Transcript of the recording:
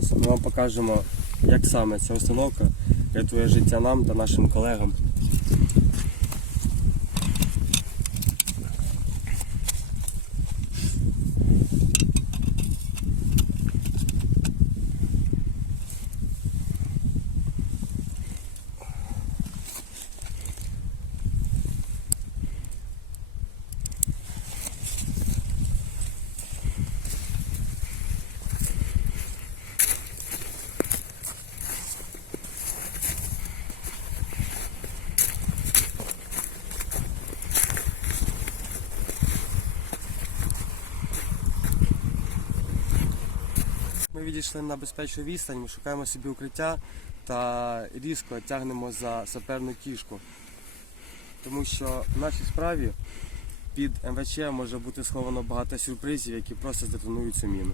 Зараз ми вам покажемо, як саме ця установка рятує життя нам та нашим колегам. Ми відійшли на безпечну відстань, ми шукаємо собі укриття та різко тягнемо за саперну кішку. Тому що в нашій справі під МВЧ може бути сховано багато сюрпризів, які просто здетонують цю міну.